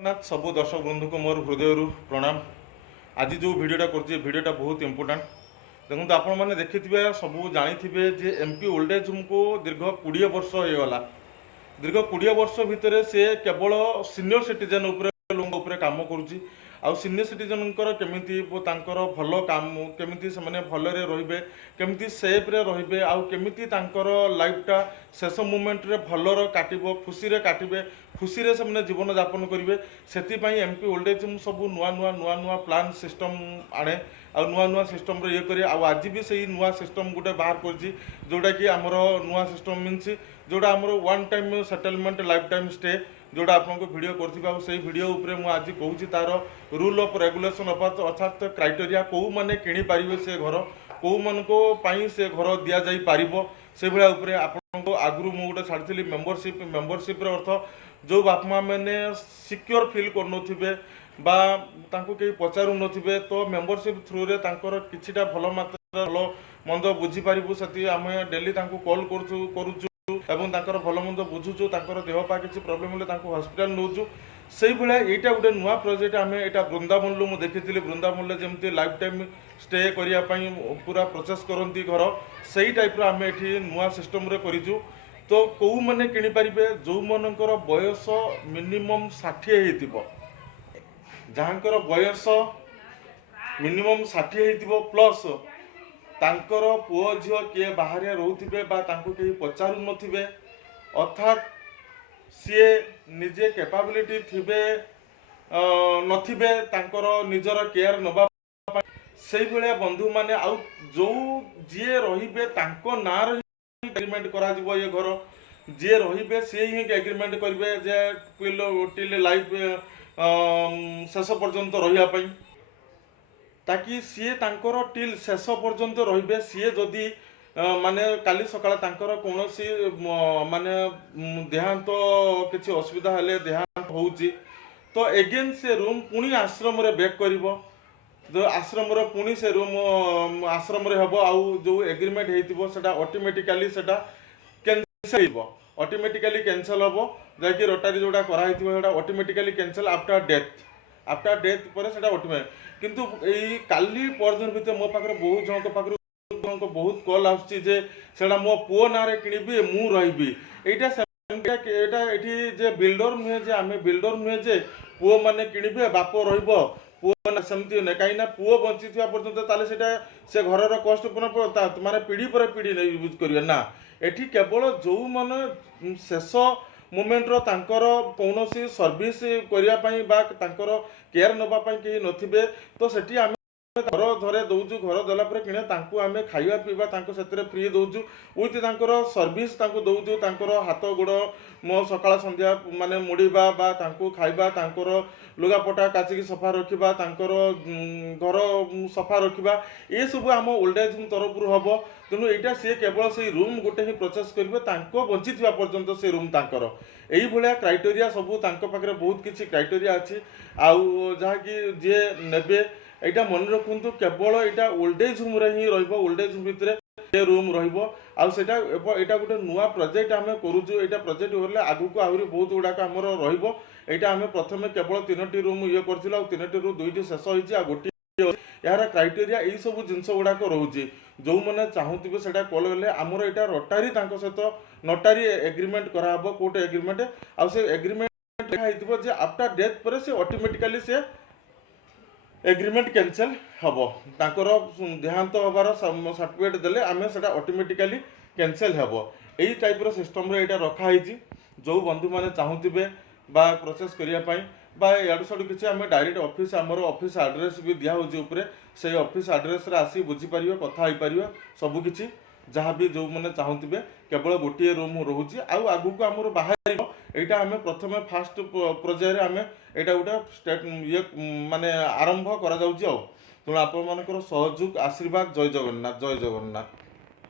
नाथ सबु दर्शक बंधु को मोर हृदय प्रणाम। आज जो भिडटा कर बहुत इंपोर्टाट देखो आपण मैंने देखिए सब जानी जे एमपी ओल्ड एज होम को दीर्घ 20 वर्ष होगा। दीर्घ 20 वर्ष भितर से केवल सीनियर सिटीजन उपर काम करुच्ची आउ सीनियर सिटीजन केमिति भल काम केमिति से भलरे रहिबे केमिति सेफ रे रहिबे आउ केमिति लाइफटा शेष मोमेंट रे भलर काटिबो खुशी रे काटिबे खुशी रे से जीवन यापन करेंगे से एमपी ओल्ड एज होम सब नुआ नुआ नुआ नुआ प्लान सिस्टम आने आ नुआ नुआ सिस्टम रे ये करे आज भी सही नुआ सिस्टम गोटे बाहर कर जोटा कि आमर नुआ सिस्टम मीन्स जोटा आमर one time settlement life time stay जोटा आपको वीडियो कर वीडियो उपरे मु आज कहूँ तार रूल ऑफ रेगुलेशन अर्थात क्राइटेरिया कौ माने किणी पारिबे से घर कौ मानको पई से घर दिया जाई पारिबो से भलिया उपरे आपनको आगु मु गोटे छाड़ी मेंबरशिप अर्थ जो बाप माँ मैंने सिक्योर फिल कर बा तांको कहीं पचारू नथिबे तो मेंबरशिप थ्रू रे तांकर किछिटा भल मात्रा भल मंद बुझी पारिबु सती आमे डेली तांको कॉल करूछु एवं तांकर भल मंद बुझुछु तांकर देह पा किछि प्रॉब्लम होले तांको हॉस्पिटल नउछु सेही भलिया एटा गोटे नुआ प्रोजेक्ट आमे एटा वृंदावन लो मु देखिथिली वृंदावन जेमती लाइफ टाइम स्टे करिया पई पूरा प्रोसेस करंती घर सेही टाइप रो आमे एठी नुआ सिस्टम रे करिजु। तो कौ मैंने किणी पारिबे जो मनकर बयस मिनिमम 60 हेतिबो जहाँकर बयस मिनिमम 60 हेतिबो प्लस तांकर पुओ झियो किए बाहर रोथिबे बा तांको केही पचारू नथिबे अर्थात सीए निजे कैपेबिलिटी थिबे नथिबे तांकर निजर केयर नबा सेही भलिया बंधु माने आउ जो जिए रहिबे तांको ना एग्रीमेंट करा जिवो ये घर जे रहिबे से ही एग्रीमेंट करिवे जे टिल लाइफ शेष पर्यंत रहिया पई ताकि सीए तांकर टिल शेष पर्यंत रहिबे सीए जदि माने काली सकाळ तांकर कोनोसी माने देहांत किछि असुविधा हेले देहांत होउची तो एगेन से रूम पुणी आश्रम रे बैक करिवो जो आश्रम रे पुणी से रूम आश्रम रे हबो आउ जो एग्रीमेंट हेतिबो सेटा ऑटोमेटिकली सेटा कैंसिल हेबो ऑटोमेटिकली कैंसिल हबो जाकि रोटारी जोडा करा हेतिबो सेटा ऑटोमेटिकली कैंसिल आफ्टर डेथ पर सेटा ऑटोमेटिक किंतु एई काली परजन भितर मो पाखरे बहुत जन के पाखरे बहुत कॉल आछी जे सेटा मो पुओ नारे किनिबी मु रहिबी एटा एठी जे बिल्डर नुहे जे आमे बिल्डर नुहे जे पुओ माने किनिबे बाप रहिबो पुओ ना सेमती ने काई ना पुओ बंची थिया पर्यंत ताले सेटा से घरर कष्ट माने पीढ़ी पर पीढ़ी नै यूज करिवे ना एठी केवल जो माने शेष मोमेंट रो तांकर कोनोसी सर्विस करिया पई बा तांकर केयर नबा पई केही नथिबे तो सेठी आमे घर धरे दउजु घर देला पर किने तांको आमे खाइबा पीबा तांको सेतरे फ्री दउजु उइथ तांकर सर्विस तांको दउजु तांकर हाथ गोड़ मो सकाळ संध्या माने मुड़ीबा बा तांको खाइबा तांकर लुगापटा काचिकी सफा रखिबा तांकर घर सफा रखिबा ए सब आम ओल्ड एज होम तरफ हबो तेणु एटा से केवल से रूम गोटे ही प्रोसेस करिवे तांको बंचिथिबा पर्यंत से रूम तांकर एई भलिया क्राइटेरिया सब तांको पाखरे बहुत किछि क्राइटेरिया अछि आउ जहा कि जे नेबे एटा मन रखुंतु केवल एटा ओल्ड एज होम रे ही रहइबो ओल्ड एज होम भितरे ए रूम रहइबो आउ सेटा एटा गोटे नुआ प्रोजेक्ट आमे करूजु एटा प्रोजेक्ट होले आगु को आहुरी बहुत गुडा का हमर रहइबो एटा आमे प्रथमे केवल 3टी रूम ये करथिला 3टी रू 2टी शेष होइछि आ गोटी यार क्राइटेरिया एई सब जिंस गुडा को रहउछि जो माने चाहुथिबे सेटा कॉल गले हमर एटा रोटारी तांको सहित नोटारी एग्रीमेंट करा हबो कोर्ट एग्रीमेंट आ से एग्रीमेंट हेतिबो जे आफ्टर डेथ पर से ऑटोमेटिकली से एग्रीमेंट कैंसिल हबो तांकर देहांत होबार सर्टिफिकेट देले आमे सेटा ऑटोमेटिकली कैंसिल हबो एई टाइप रो सिस्टम रे एटा रखा हिची जो बंधु माने चाहुथिबे बा प्रोसेस करिया पई बा याडू साडू किछि आमे डायरेक्ट ऑफिस हमर ऑफिस एड्रेस भी दिया होजी ऊपर से ऑफिस एड्रेस रे आसी बुझी परियो कथा होई परियो सब किछि जहाँ भी जो मैंने चाहूबे केवल गोटे रूम रोचे आउ आगु को आम बाहर यहाँ आम प्रथम फास्ट पर्यायर आम यहाँ गोटे स्टेट ये माने आरंभ करा तेणु आप सहयोग आशीर्वाद जय जगन्नाथ जय जगन्नाथ।